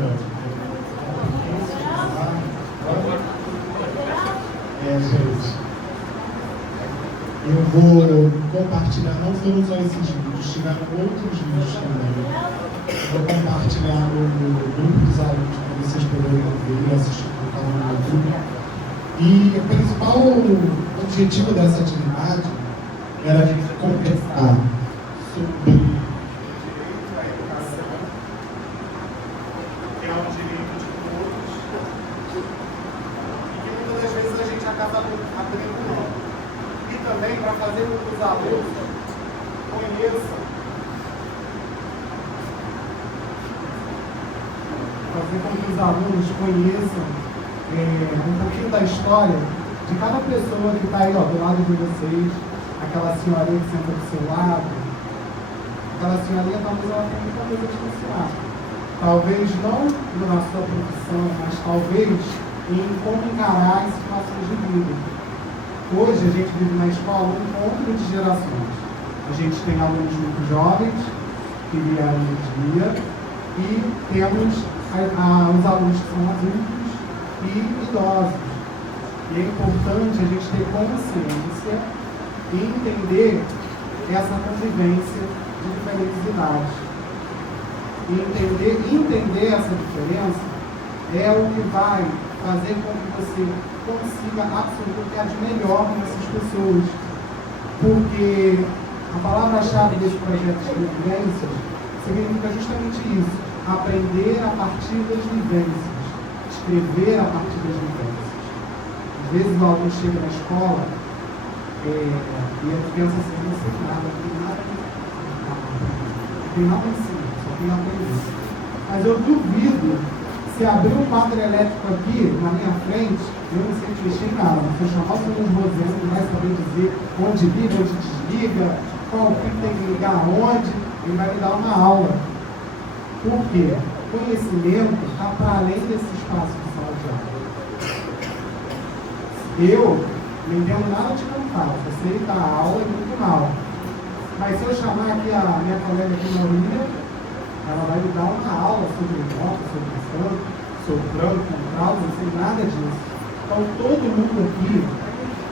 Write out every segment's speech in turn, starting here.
Gente, eu vou compartilhar, não foram só esses vídeos, tiveram outros vídeos também. Vou compartilhar no grupo dos alunos para vocês poderem ver e assistir no canal do YouTube. E o principal objetivo dessa atividade era de conversar sobre para fazer com que os alunos conheçam, um pouquinho da história de cada pessoa que está aí do lado de vocês, aquela senhorinha que senta do seu lado, aquela senhorinha talvez ela tenha muita coisa a te ensinar. Talvez não na sua profissão, mas talvez em como encarar as situações de vida. Hoje a gente vive na escola um encontro de gerações. A gente tem alunos muito jovens, que vieram no dia, e temos os alunos que são adultos e idosos. E é importante a gente ter consciência e entender essa convivência de diferentes idades. E entender essa diferença é o que vai fazer com que você consiga absorver de melhor nessas pessoas. Porque a palavra-chave desse projeto de vivências significa justamente isso: aprender a partir das vivências, escrever a partir das vivências. Às vezes o aluno chega na escola e ele pensa assim: não sei nada, não tem nada a ensinar, só tem a aprender. Mas eu duvido, se abrir um quadro elétrico aqui na minha frente, eu não sei mexer em nada. Se eu chamar o senhor Rosendo, ele vai saber dizer onde liga, onde desliga, qual fio tem que ligar aonde, ele vai me dar uma aula. Por quê? Conhecimento está para além desse espaço de sala de aula. Eu não entendo nada de cantar, eu sei dar aula e muito mal. Mas se eu chamar aqui a minha colega aqui na Maria, ela vai me dar uma aula sobre nota, sobre canto, soprano, contralto, não sei nada disso. Então todo mundo aqui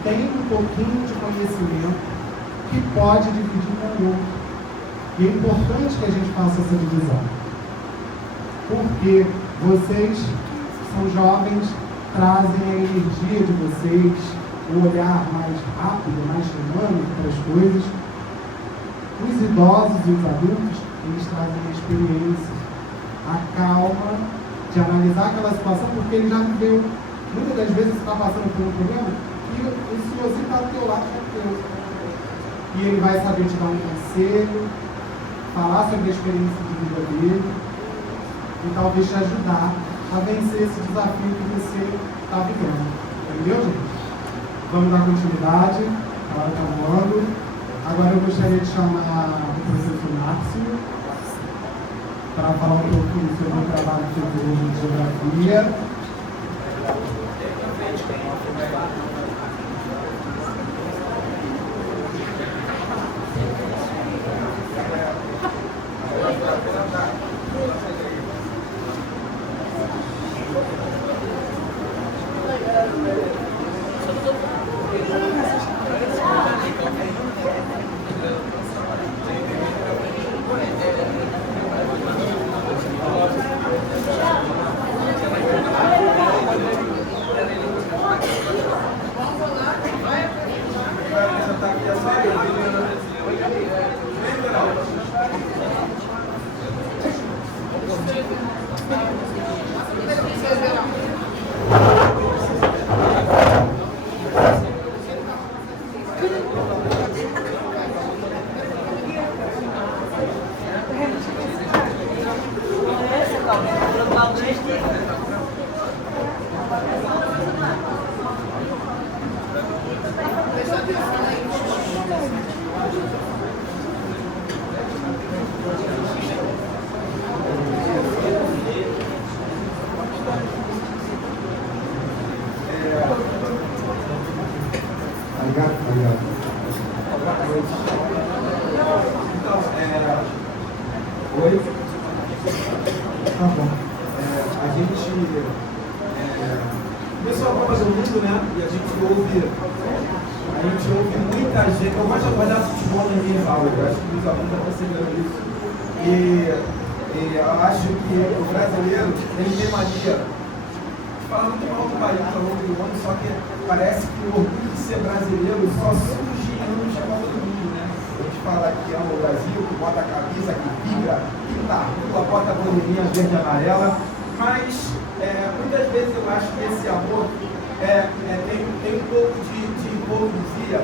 tem um pouquinho de conhecimento que pode dividir com o outro. E é importante que a gente faça essa divisão. Porque vocês são jovens, trazem a energia de vocês, o olhar mais rápido, mais dinâmico para as coisas. Os idosos e os adultos, eles trazem a experiência, a calma de analisar aquela situação, porque ele já viveu. Muitas das vezes você está passando por um problema e o senhorzinho está do teu lado, já teu. E ele vai saber te dar um conselho, falar sobre a experiência de vida dele e talvez te ajudar a vencer esse desafio que você está vivendo. Entendeu, gente? Vamos dar continuidade, a hora está voando. Agora eu gostaria de chamar o professor Márcio para falar um pouquinho sobre o trabalho que eu fiz de geografia. Oi? Tá bom. gente começou a Copa do Mundo, né? E a gente ouve muita gente. Eu gosto de olhar futebol nas minhas aulas, eu acho que os alunos estão percebendo isso. E eu acho que o brasileiro tem mania de falar muito mal do país ao longo do ano, só que parece que o orgulho de ser brasileiro só surge em anos de Copa do Mundo, né? A gente fala que ama o Brasil, que bota a camisa, que vibra, que tá rua, bota a bandeirinha verde e amarela, mas muitas vezes eu acho que esse amor tem um pouco de hipocrisia,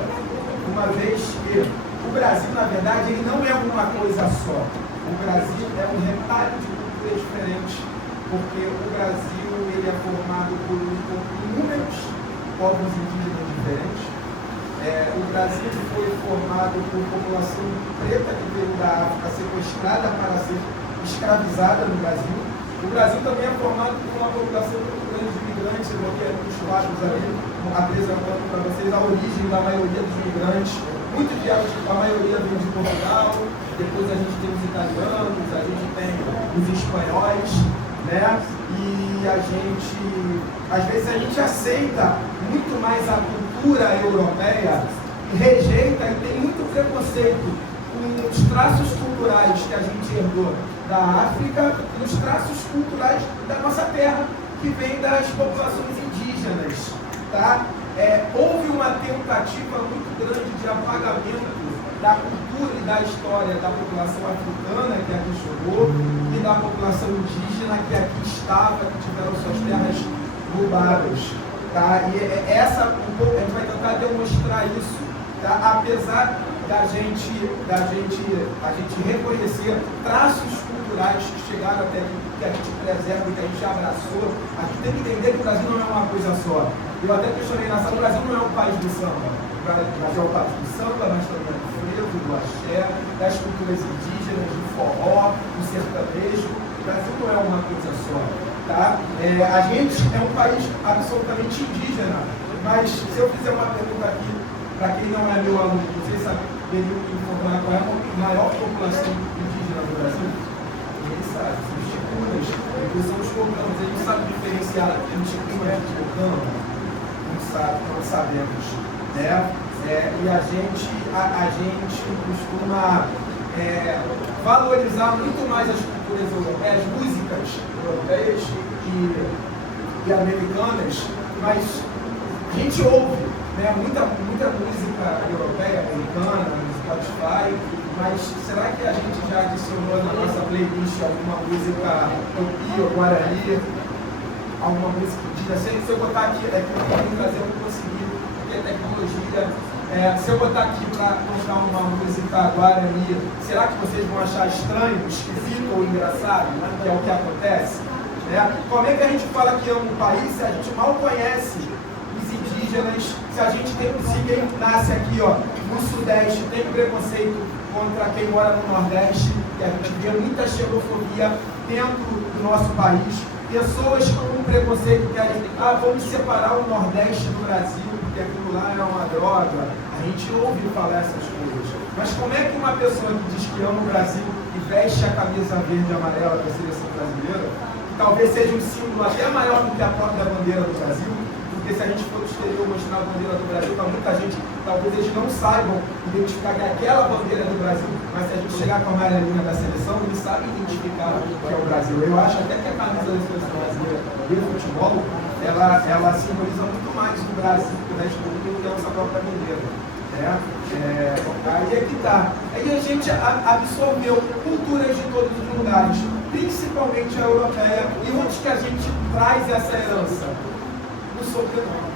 uma vez que o Brasil, na verdade, ele não é uma coisa só. O Brasil é um retalho de culturas diferentes, porque o Brasil ele é formado por inúmeros povos indígenas diferentes. O Brasil foi formado por população preta que veio da África sequestrada para ser escravizada no Brasil. O Brasil também é formado por uma população muito grande de imigrantes. Eu botei alguns quadros ali apresentando para vocês a origem da maioria dos imigrantes. Muitos deles, a maioria vem de Portugal, depois a gente tem os italianos, a gente tem os espanhóis, né? E às vezes a gente aceita muito mais a cultura europeia e rejeita e tem muito preconceito com os traços culturais que a gente herdou da África e os traços culturais da nossa terra, que vem das populações indígenas, tá? Houve uma tentativa muito grande de apagamento da cultura e da história da população africana que aqui chegou e da população indígena que aqui estava, que tiveram suas terras roubadas, tá? E a gente vai tentar demonstrar isso, tá? Apesar da gente reconhecer traços culturais que chegaram até aqui, que a gente preserva, que a gente abraçou. A gente tem que entender que o Brasil não é uma coisa só. Eu até questionei na sala, o Brasil não é um país do samba. O Brasil é um país do samba, mas também do frevo, do axé, das culturas indígenas, do forró, do sertanejo. O Brasil não é uma coisa só, tá? A gente é um país absolutamente indígena, mas se eu fizer uma pergunta aqui, para quem não é meu aluno, vocês saberiam me informar qual é a maior população indígena do Brasil? Eles sabem, são os ticunas, eles são os cocanos, eles não sabem diferenciar entre ticuna e cocano, não sabemos, né? E a gente costuma valorizar muito mais as culturas europeias, as músicas europeias e americanas, mas a gente ouve, né, muita música europeia, americana, no Spotify, mas será que a gente já adicionou na nossa playlist alguma música tupi ou guarani, alguma música indígena? Se eu botar aqui, no Brasil eu não consegui, porque a tecnologia. Se eu botar aqui para tocar uma música guarani, será que vocês vão achar estranho, esquisito ou engraçado, né? Que é o que acontece? Como é que a gente fala que ama um país se a gente mal conhece os indígenas, se quem nasce aqui no Sudeste tem preconceito contra quem mora no Nordeste, que a gente vê muita xenofobia dentro do nosso país, pessoas com preconceito que vamos separar o Nordeste do Brasil, porque aquilo lá é uma droga. A gente ouve falar essas coisas. Mas como é que uma pessoa que diz que ama o Brasil e veste a camisa verde e amarela da seleção brasileira, que talvez seja um símbolo até maior do que a própria bandeira do Brasil, porque se a gente for no exterior mostrar a bandeira do Brasil para muita gente, talvez eles não saibam identificar que é aquela bandeira do Brasil, mas se a gente chegar com a amarelinha da seleção, eles sabem identificar o que é o Brasil. Eu acho até que a camisa da seleção brasileira de futebol, ela simboliza muito mais o Brasil do que o resto do mundo do que a nossa própria bandeira. Aí é que tá. Aí a gente absorveu culturas de todos os lugares, principalmente a europeia. E onde que a gente traz essa herança? No sobrenome.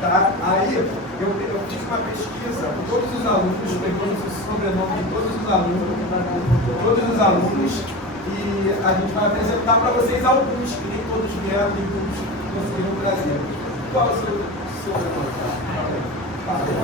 Tá? Aí eu fiz uma pesquisa com todos os alunos, pegamos o sobrenome de todos os alunos, e a gente vai apresentar para vocês alguns, que nem todos vieram, nem todos conseguiram o Brasil. Qual é o seu sobrenome?